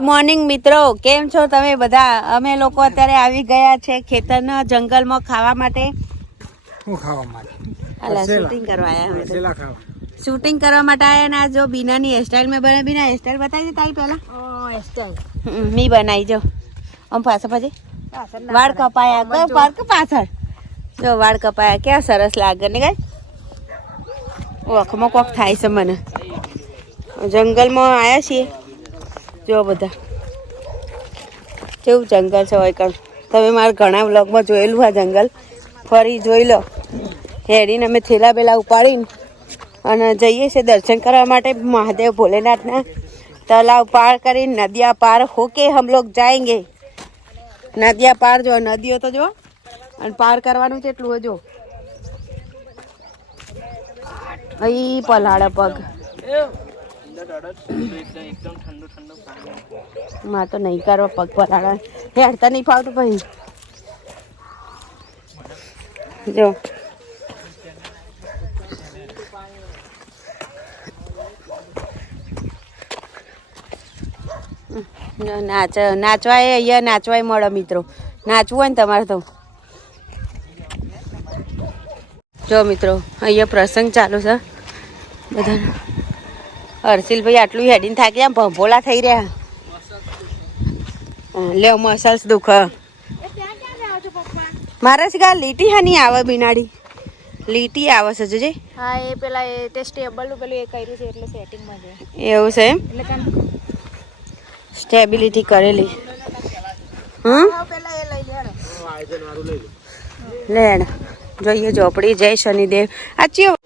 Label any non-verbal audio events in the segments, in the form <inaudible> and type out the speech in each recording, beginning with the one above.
Morning મિત્રો. કેમ છો તમે બધા? અમે લોકો અત્યારે આવી ગયા છે ખેતરના જંગલમાં ખાવા માટે. હું ખાવા માટે? શૂટિંગ કરવા આવ્યા. ખાવા. શૂટિંગ કરવા માટે આવ્યા ને આ જો બીનાની હેરસ્ટાઈલ મેં બને બીના હેરસ્ટાઈલ બતાવી દે તારી પહેલા. હમ, મી બનાવી જો. આમ પાછળ પછી વાળ કપાયા. કયો પાર્ક પાછળ. જો વાળ કપાયા. કેવા સરસ લાગે ને કઈ. ઓખમાં કોક થાય છે મને. જંગલમાં આવ્યા છીએ. જો બધા. કેવું જંગલ છે હોય કણ તમે મારા ઘણા બ્લોગમાં જોયેલું આ જંગલ. ફરી જોઈ લો. હેડીને અમે થેલા બેલા ઉપાડીને અને જઈએ છીએ દર્શન કરવા માટે મહાદેવ ભોલેનાથના તલાવ પાર કરીને નદિયા પાર. હોકે હમ જાएंगे નદિયા પાર જો, નદીઓ તો જો. અને પાર કરવાનું છે એટલું જો? અહીં પલાળા પગ. માં તો નહીં કરવા પગ પલાળે. હેડતા નહીં ફાવતું ભાઈ. જો. નાચ, નાચવાય અહીંયા નાચવાય મળે મિત્રો. નાચવું હોય ને તમારે તો. જો મિત્રો, અહીંયા પ્રસંગ ચાલુ છે. બધાનો. હર્ષિલભાઈ આટલું હેડીને થાકી જાય ભંભોલા થઈ રહ્યા. હા, લ્યો મસલ્સ દુખ. મારે શીખા લીટી હાની આવે બિનાડી? લીટી આવે છે જોજે. હા એ પેલા એ તે સ્ટેબલ પેલું એ કર્યું છે એટલે સેટિંગમાં છે. એવું છે એમ? એટલે સ્ટેબિલિટી કરેલી. હમ? પેલા એ લઈ લેણ લેણ. જોઈએ ઝોપડી જય શનિદેવ. આ ચિયો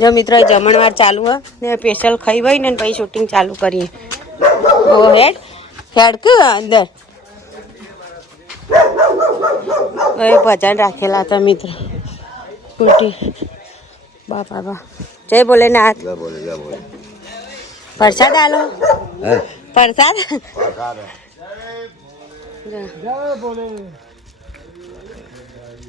જો મિત્રો જમણવાર ચાલુ હે. ને સ્પેશિયલ ખાઈ હોય ને પછી શૂટિંગ ચાલુ કરીએ. ઓ હેડ. હેડ કે અંદર? એ ભજન રાખેલા હતા મિત્ર. ઉલટી. બાપા બા જય બોલે ભોલેનાથ પ્રસાદ આલો? પ્રસાદ? જો.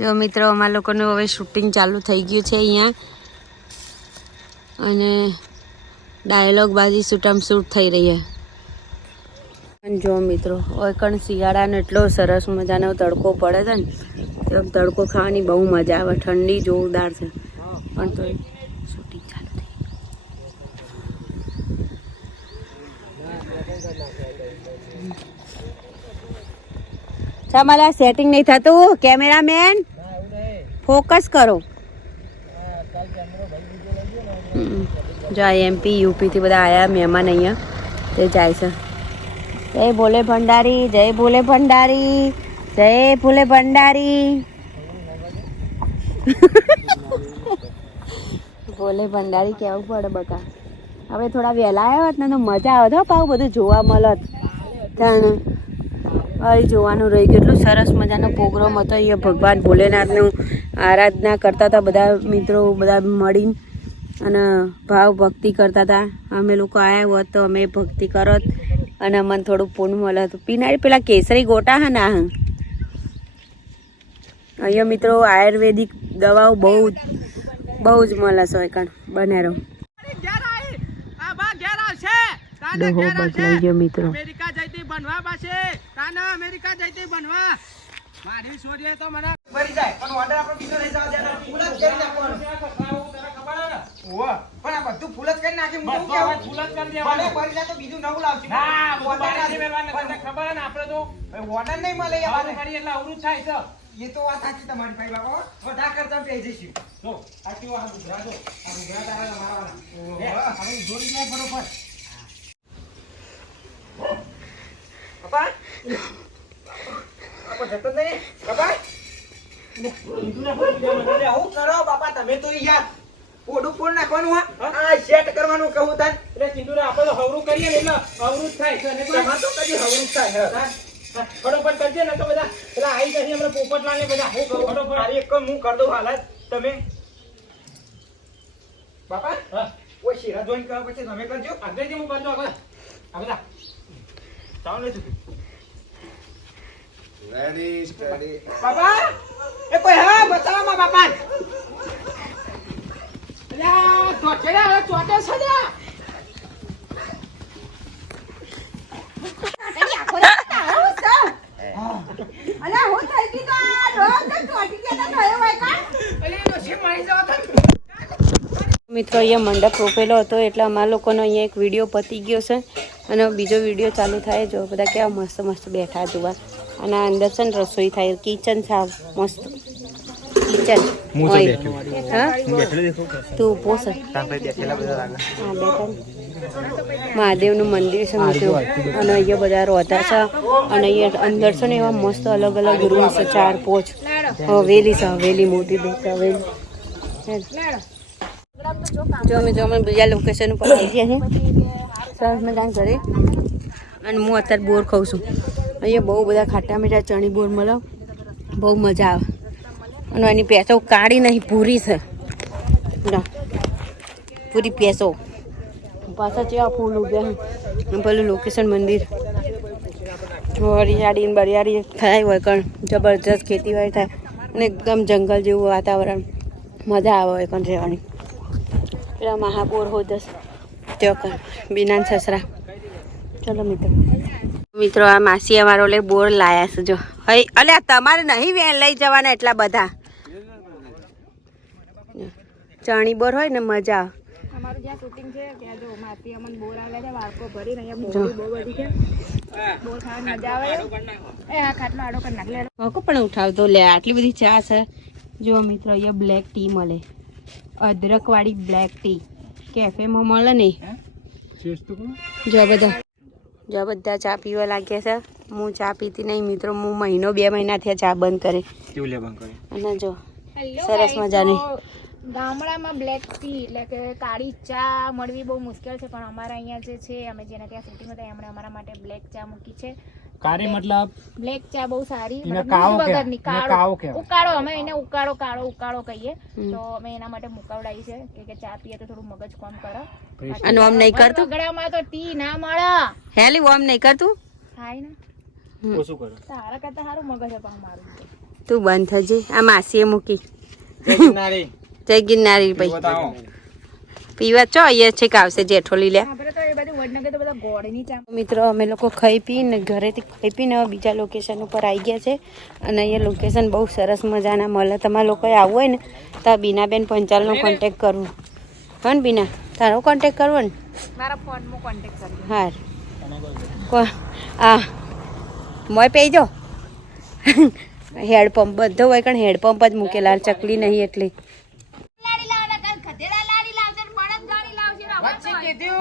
જો મિત્રો અમારા લોકોનું હવે શૂટિંગ ચાલુ થઈ ગયું છે અહીંયા. અને ડાયલોગ બાજી શૂટમ શૂટ થઈ રહી છે. જો મિત્રો, હવે કણ શિયાળાનો એટલો સરસ મજાનો તડકો પડે છે ને તો તડકો ખાવાની બહુ મજા આવે, ઠંડી જોરદાર છે. પણ તો શૂટિંગ ચાલુ થઈ તમારા સેટિંગ નહીં થતું. કેમેરામેન ફોકસ કરો. જો એમપી યુપીથી બધા આવ્યા મહેમાન અહીંયા. તે જાય છે. જય ભોલે ભંડારી, જય ભોલે ભંડારી, જય ભોલે ભંડારી. <laughs> ભોલે ભંડારી કેવું પડે બકા. હવે થોડા વહેલા આવ્યા હોત ને તો મજા આવત હો પાવ બધું જોવા મળત. કારણ હવે જોવાનું રહી ગયું એટલું સરસ મજાનો પ્રોગ્રામ હતો. અહીંયા ભગવાન ભોલેનાથનું આરાધના કરતા હતા. બધા મિત્રો બધા મળીને અને ભાવ ભક્તિ કરતા હતા. અમે લોકો આવ્યા હોત તો અમે ભક્તિ કરત અને અમને થોડું પૂર્ણ હતું પીનારી પેલા કેસરી ગોટા હા ના હા? અહીંયા મિત્રો આયુર્વેદિક દવાઓ બહુ જ બહુ જ મળે છે કણ બને રહો ડોહો બદલાઈ ગયો મિત્રો. બનવા પાસે તાના અમેરિકા જઈતી બનવા. મારી છોડીએ તો મને મરી જાય. પણ ઓર્ડર આપણો બીજો લઈ જાવ દેનો. ફૂલ જ કરી નાખવાનો. પણ આ બધું ફૂલ જ કરી નાખી. હું કેવું? ફૂલ જ કરી દેવાનું. ભલે મરી જાય તો બીજું નવું લાવશું. ના ઓર્ડર ખબર ને? આપણે તો ઓર્ડર નહીં મળે યાર કરી એટલે અવરું થાય છે. એ તો વાત સાચી તમારી ભાઈ બાબા વધારે કરતા પે જઈશું. જો. આ કેવો આ ગુજરાત આ ગુજરાત આ મારવાના હવે જોડી જાય બરોબર. પપ્પા પપ્પા જતો નહીં. પપ્પા હું કરો બાપા તમે તો યાર ઓડું ફોન નાખવાનું આ સેટ કરવાનું કહું તાન. એટલે ચિંટુરા આપણે હવરું કરીએ ને એટલે હવરું જ થાય છે અને તો? કદી હવરું જ થાય ફટોફટ કરજે ને તો બધા પેલા આવી જશે હમણાં પોપટ ને બધા. હું કહું ફટોફટ? મારી એક હું કરી દઉં હાલ તમે? બાપા હા. ઓય શીરા જોઈન કરો પછી તમે કરજો. આગળથી હું કરજો આગળ. આ બધા. ચાલો ને તું. Ready, steady. બાપા એ કોઈ હા? બતાવો માં બાપા અલ્યા ચોટેડા હવે ચોટે છે લ્યા. અલા હું. થઈ ગઈ તો ડોગ તો ચોટી ગયા તો થયો હોય કા? અલ્યા ડોશી મારી જાવ મિત્રો અહીંયા મંડપ રોપેલો હતો એટલે અમારા લોકોનો અહીંયા એક વીડિયો પતી ગયો છે અને બીજો વીડિયો ચાલુ થાય જો બધા કેવા મસ્ત મસ્ત બેઠા જોવા. અને અંદર છે ને રસોઈ થાય. કિચન છે મસ્ત. કિચન. હા તું ઊભો છે. મહાદેવનું મંદિર છે મિત્રો. અને અહીંયા બધા રોતા છે. અને અહીંયા અંદર છે ને એવા મસ્ત અલગ અલગ રૂમ છે ચાર પોચ. હવેલી છે હવેલી મોટી બે હવેલી. જો અમે જો અમે બીજા લોકેશન ઉપર આવી ગયા છીએ. સરસ મજાના ઘરે. અને હું અત્યારે બોર ખાઉં છું. અહીંયા બહુ બધા ખાટા મીઠા ચણી બોર મળે. બહુ મજા આવે. અને એની પેસો કાળી નહીં પૂરી છે. પૂરી પેસો. પાછા જેવા ફૂલ ઉગ્યા છે? પેલું લોકેશન મંદિર. હરિયાળી ને બરિયાળી. થાય હોય કણ જબરજસ્ત ખેતીવાડી થાય. અને એકદમ જંગલ જેવું વાતાવરણ. મજા આવે હોય કણ રહેવાની. પેલા મહાપોર હોદસ ત્યાં કર બીનાન સસરા ચલો મિત્રો મિત્રો આ માસી અમારો લે બોર લાયા છે જો. હઈ અલ્યા તમારે નહીં વેન લઈ જવાના એટલા બધા. ચણી બોર હોય ને મજા આવે. અમારું જ્યાં શૂટિંગ છે ત્યાં જો માથી અમને બોર આવે છે વાળકો ભરીને અહીંયા બહુ બધી છે. બોર ખાવાની મજા આવે. એ આ ખાટલો આડો કરી નાખ. લે પણ ઉઠાવતો લે આટલી બધી ચા છે. જો મિત્રો અહીંયા બ્લેક ટી મળે. અદરક વાળી બ્લેક ટી કેફેમાં મળે ને. જો બધા જો બધા ચા પીવા લાગ્યા છે. હું ચા પીતી નહીં મિત્રો. હું મહિનો બે મહિના થયા ચા બંધ કરે. કેવું લે બંધ કરે? અને જો સરસ મજાની. ગામડામાં બ્લેક ટી એટલે કે કાળી ચા મળવી બહુ મુશ્કેલ છે પણ અમારા અહીંયા જે છે અમે જેના ત્યાં સિટીમાં હતા એમણે અમારા માટે બ્લેક ચા મૂકી છે. કારી મતલબ બ્લેક ચા બહુ સારી કાળો વગરની કાળો. કાળો ઉકાળો અમે એને ઉકાળો કાળો ઉકાળો કહીએ. તો અમે એના માટે મુકાવડાવી છે કે કે ચા પીએ તો થોડું મગજ કોમ કરે. અને આમ નહીં કરતું? ગળામાં તો ટી ના મળે. હેલી ઓમ નહીં કરતું? થાય ને. ઓછું કરો. તારા કરતા સારું મગજ અપાવ મારું. તું બંધ થજે. આ માસીએ મૂકી. નારી જય ગિરનારી ભાઈ. બતાવો પીવા ચો અહીંયા છે કે આવશે જેઠોલી લે. આપણે તો એ બાજુ વડનગર તો બધા ગોળની ચા. મિત્રો અમે લોકો ખાઈ પીને ઘરેથી ખાઈ પીને બીજા લોકેશન ઉપર આવી ગયા છે. અને અહીંયા લોકેશન બહુ સરસ મજાના મળે. તમારા લોકોએ આવવું હોય ને તો બીનાબેન પંચાલનો કોન્ટેક કરવો હા ને બીના તારો કોન્ટેક કરવો ને? મારા ફોનમાં કોન્ટેક કરજો હાર. કો આ મોય પી જો <laughs> હેડપંપ બધો હોય કારણ હેડપંપ જ મૂકેલા ચકલી નહીં એટલે.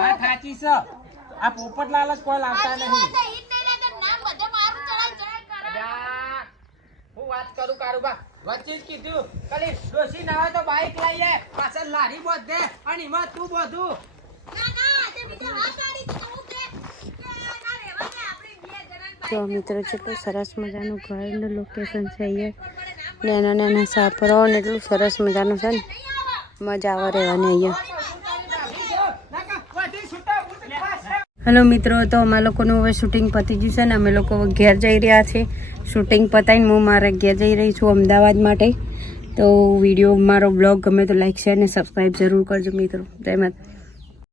વાત સાચી છે. આ પોપટલાલ જ કોઈ લાવતા નહીં. હું વાત કરું કારુબા વચ્ચે જ કીધું ખાલી ડોશી ના હોય તો બાઈક લઈએ પાછળ લારી બોધ દે અને એમાં તું બધું. જો મિત્રો કેટલું સરસ મજાનું ઘરનું લોકેશન છે અહીંયા. નાના નાના સાપરાઓ ને એટલું સરસ મજાનું છે ને. મજા આવે રહેવાની અહીંયા. હેલો મિત્રો, તો અમારા લોકોનું હવે શૂટિંગ પતી ગયું છે ને અમે લોકો ઘેર જઈ રહ્યા છે શૂટિંગ પતાવીને હું મારા ઘેર જઈ રહી છું અમદાવાદ માટે. તો વીડિયો મારો બ્લોગ ગમે તો લાઈક શેર ને સબસ્ક્રાઈબ જરૂર કરજો મિત્રો. જય માતા